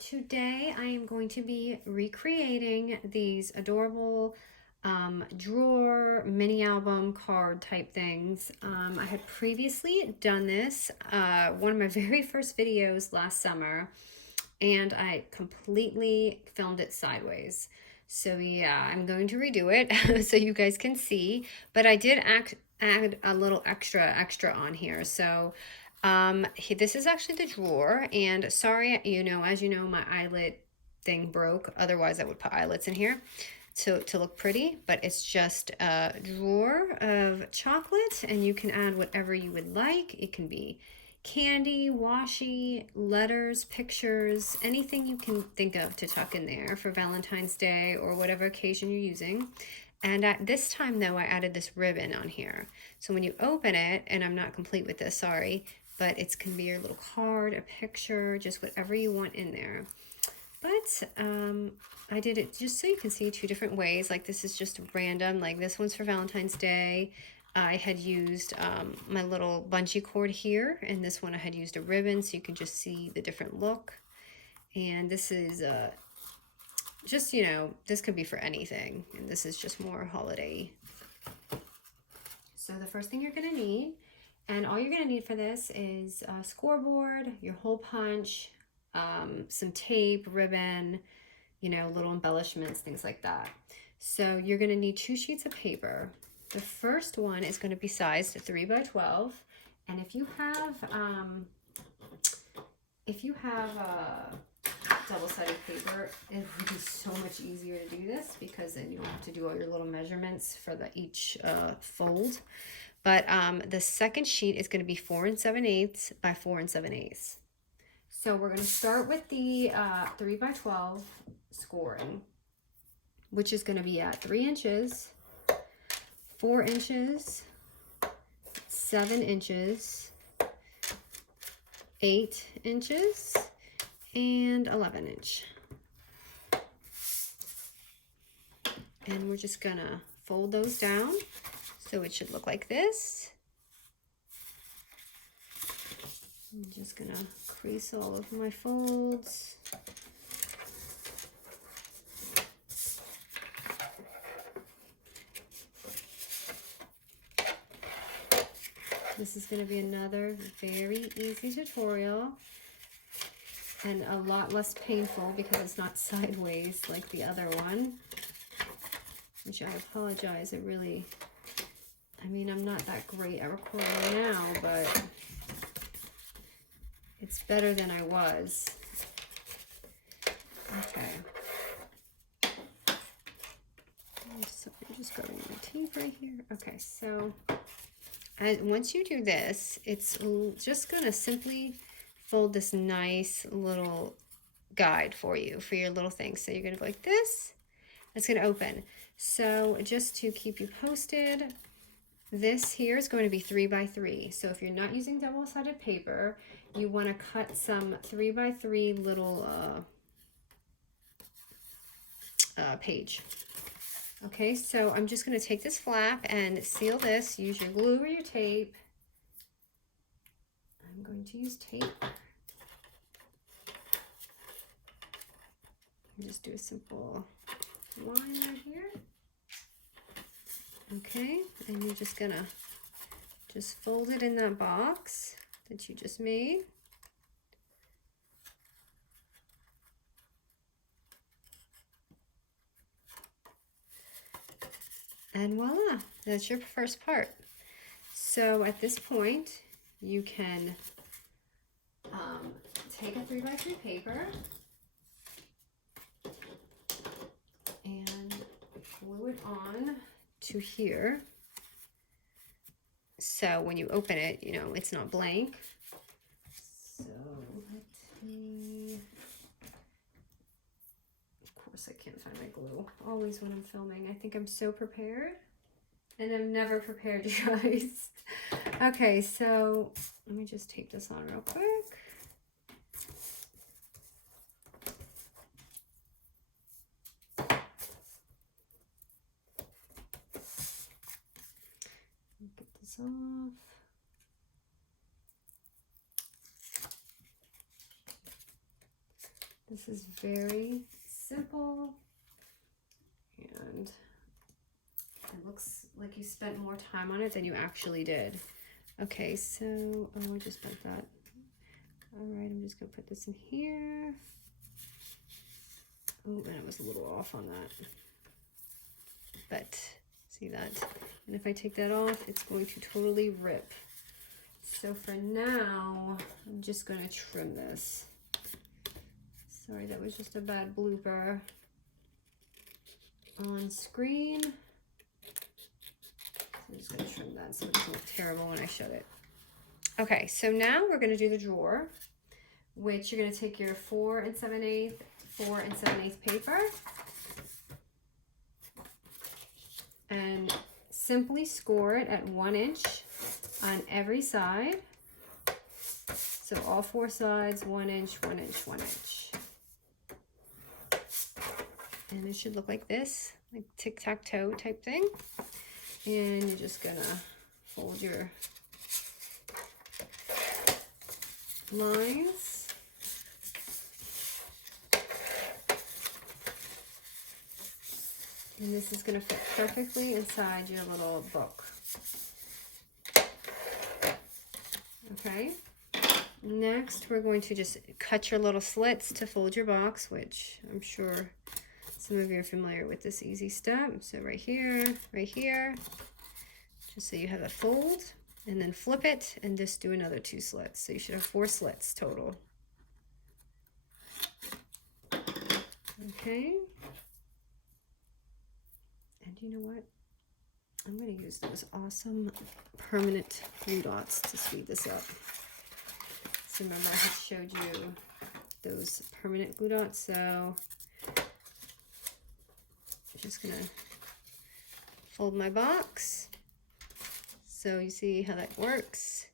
Today I am going to be recreating these adorable drawer mini album card type things. I had previously done this, one of my very first videos last summer, and I completely filmed it sideways. So yeah, I'm going to redo it so you guys can see, but I did add a little extra on here. So this is actually the drawer, and sorry, as you know, my eyelet thing broke. Otherwise I would put eyelets in here to look pretty, but it's just a drawer of chocolate, and you can add whatever you would like. It can be candy, washi, letters, pictures, anything you can think of to tuck in there for Valentine's Day or whatever occasion you're using. And at this time though, I added this ribbon on here. So when you open it, and I'm not complete with this, sorry, but it's can be your little card, a picture, just whatever you want in there. But I did it just so you can see two different ways. Like this is just random, like this one's for Valentine's Day. I had used my little bungee cord here, and this one I had used a ribbon so you can just see the different look. And this is just, this could be for anything, and this is just more holiday. So the first thing you're gonna need, and all you're gonna need for this is a scoreboard, your hole punch, some tape, ribbon, little embellishments, things like that. So you're gonna need 2 sheets of paper. The first one is going to be sized 3 by 12, and if you have double-sided paper, it would be so much easier to do this, because then you don't have to do all your little measurements for each fold. But the second sheet is going to be 4 7/8 by 4 7/8. So we're going to start with the 3 by 12 scoring, which is going to be at 3 inches, 4 inches, 7 inches, 8 inches, and 11 inch. And we're just gonna fold those down. So it should look like this. I'm just gonna crease all of my folds. This is going to be another very easy tutorial, and a lot less painful because it's not sideways like the other one, which I apologize. I'm not that great at recording now, but it's better than I was. Okay. I'm just grabbing my tape right here. Okay, so once you do this, it's just going to simply fold this nice little guide for you, for your little thing. So you're going to go like this. It's going to open. So just to keep you posted, this here is going to be 3 by 3. So if you're not using double-sided paper, you want to cut some 3 by 3 little page. Okay, so I'm just going to take this flap and seal this. Use your glue or your tape. I'm going to use tape. And just do a simple line right here. Okay, and you're just going to just fold it in that box that you just made. And voila, that's your first part. So at this point, you can take a 3 by 3 paper and glue it on to here. So when you open it, it's not blank. So let me... I can't find my glue always when I'm filming. I think I'm so prepared, and I'm never prepared, you guys. Okay, so let me just tape this on real quick. Get this off. This is very simple, and it looks like you spent more time on it than you actually did. Okay, so, oh, I just bent that. All right, I'm just gonna put this in here. Oh, and it was a little off on that. But, see that? And if I take that off, it's going to totally rip. So for now, I'm just gonna trim this. Sorry, that was just a bad blooper on screen. So I'm just gonna trim that so it doesn't look terrible when I shut it. Okay, so now we're gonna do the drawer, which you're gonna take your 4 7/8 paper and simply score it at 1 inch on every side. So all 4 sides, 1 inch, 1 inch, 1 inch. And it should look like this, like tic-tac-toe type thing. And you're just gonna fold your lines. And this is gonna fit perfectly inside your little book. Okay. Next, we're going to just cut your little slits to fold your box, which I'm sure some of you are familiar with this easy step. So right here, just so you have a fold, and then flip it and just do another 2 slits. So you should have 4 slits total. Okay. And you know what? I'm going to use those awesome permanent glue dots to speed this up. So remember I had showed you those permanent glue dots, so I'm just gonna fold my box. So you see how that works.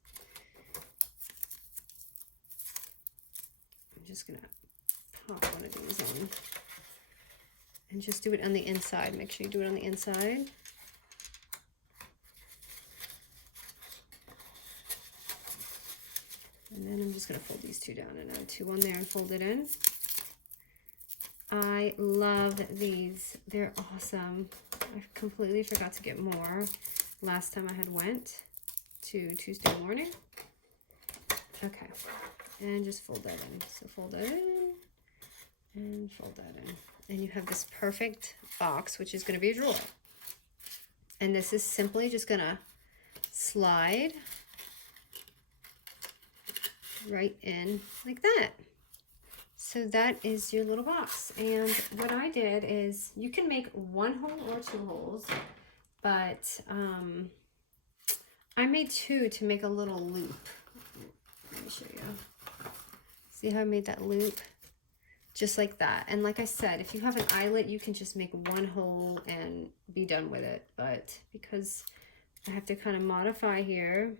I'm just gonna pop one of these on and just do it on the inside. Make sure you do it on the inside. And then I'm just going to fold these 2 down and add 2 on there and fold it in. I love these. They're awesome. I completely forgot to get more last time I had went to Tuesday morning. Okay. And just fold that in. So fold that in and fold that in. And you have this perfect box, which is going to be a drawer. And this is simply just going to slide right in like that. So that is your little box. And what I did is, you can make 1 hole or 2 holes, but I made 2 to make a little loop. Let me show you. See how I made that loop? Just like that. And like I said, if you have an eyelet, you can just make 1 hole and be done with it. But because I have to kind of modify here,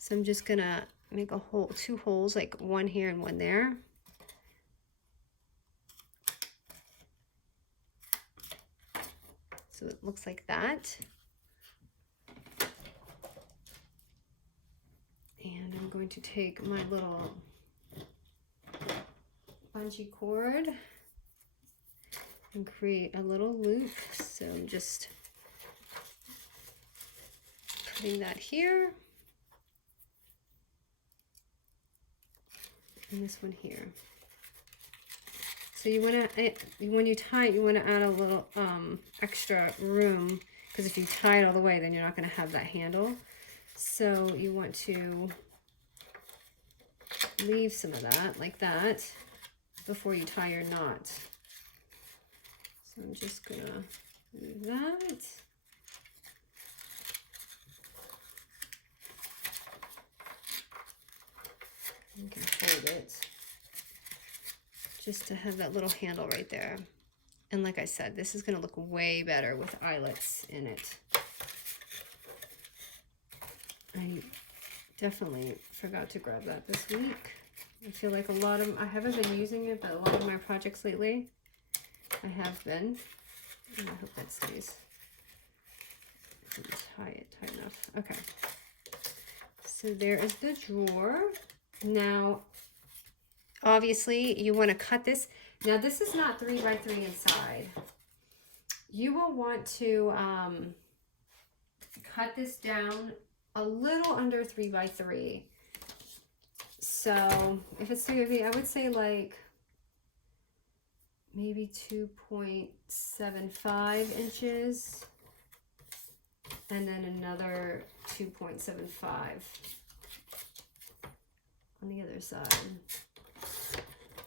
so I'm just gonna make a hole, 2 holes, like 1 here and 1 there. So it looks like that. And I'm going to take my little bungee cord and create a little loop. So I'm just putting that here. And this one here. So you want to, when you tie it, you want to add a little extra room, because if you tie it all the way, then you're not going to have that handle. So you want to leave some of that, like that, before you tie your knot. So I'm just going to do that. You can fold it just to have that little handle right there. And like I said, this is going to look way better with eyelets in it. I definitely forgot to grab that this week. I feel like I haven't been using it, but a lot of my projects lately, I have been. And I hope that stays. Tie it tight enough. Okay. So there is the drawer. Now, obviously you want to cut this. Now this is not 3 by 3 inside. You will want to cut this down a little under 3 by 3. So if it's 3 by 3, I would say like maybe 2.75 inches. And then another 2.75 on the other side.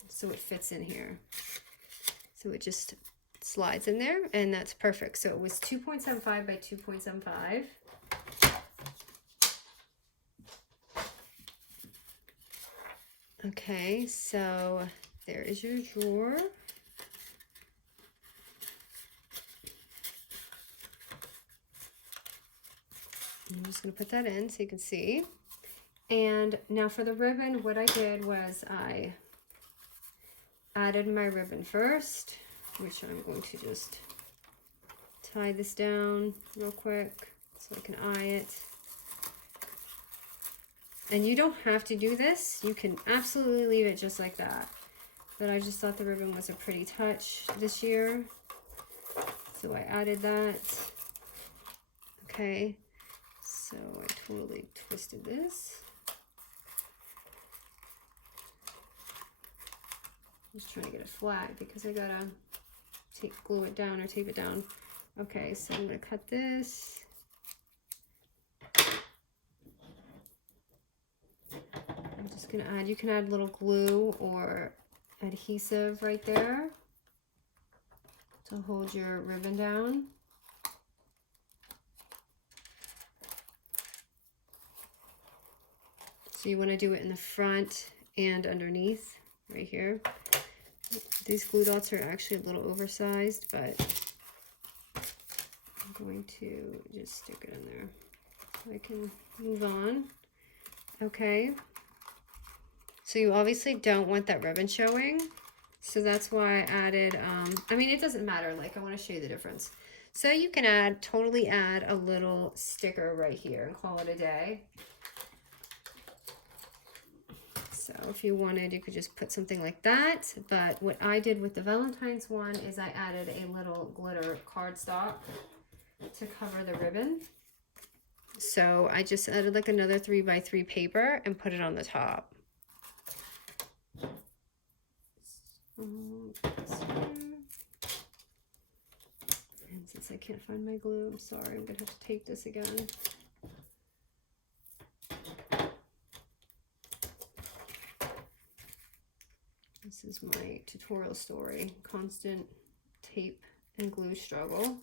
So it fits in here. So it just slides in there, and that's perfect. So it was 2.75 by 2.75. Okay, so there is your drawer. I'm just going to put that in so you can see. And now for the ribbon, what I did was I added my ribbon first, which I'm going to just tie this down real quick so I can eye it. And you don't have to do this. You can absolutely leave it just like that. But I just thought the ribbon was a pretty touch this year. So I added that. Okay. So I totally twisted this. Just trying to get it flat because I gotta glue it down or tape it down. Okay, so I'm gonna cut this. I'm just gonna add, you can add little glue or adhesive right there to hold your ribbon down. So you want to do it in the front and underneath, right here. These glue dots are actually a little oversized, but I'm going to just stick it in there so I can move on. Okay. So you obviously don't want that ribbon showing. So that's why I added, I mean, it doesn't matter. Like, I want to show you the difference. So you can totally add a little sticker right here and call it a day. So if you wanted, you could just put something like that. But what I did with the Valentine's one is I added a little glitter cardstock to cover the ribbon. So I just added like another 3 by 3 paper and put it on the top. And since I can't find my glue, I'm sorry, I'm gonna have to tape this again. This is my tutorial story, constant tape and glue struggle.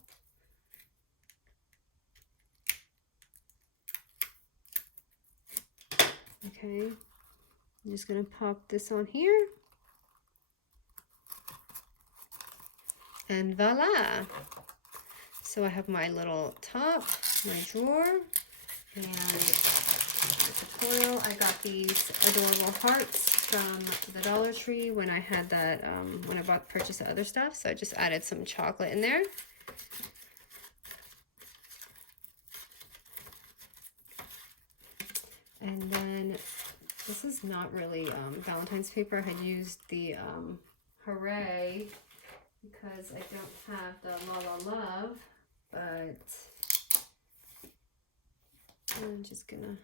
Okay, I'm just gonna pop this on here. And voila! So I have my little top, my drawer, and the tutorial. I got these adorable hearts from the Dollar Tree when I had that, when I purchased the other stuff. So I just added some chocolate in there. And then this is not really Valentine's paper. I had used the Hooray because I don't have the La La Love, but I'm just gonna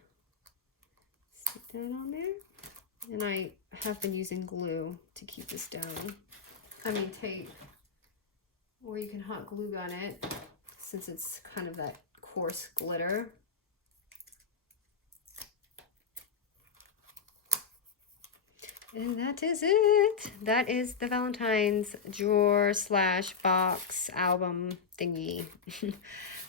stick that on there. And I have been using glue to keep this down. I mean tape. Or you can hot glue gun it since it's kind of that coarse glitter. And that is it. That is the Valentine's drawer slash box album thingy.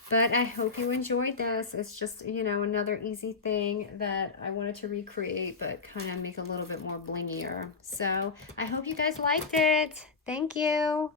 But I hope you enjoyed this. It's just, you know, another easy thing that I wanted to recreate, but kind of make a little bit more blingier. So I hope you guys liked it. Thank you.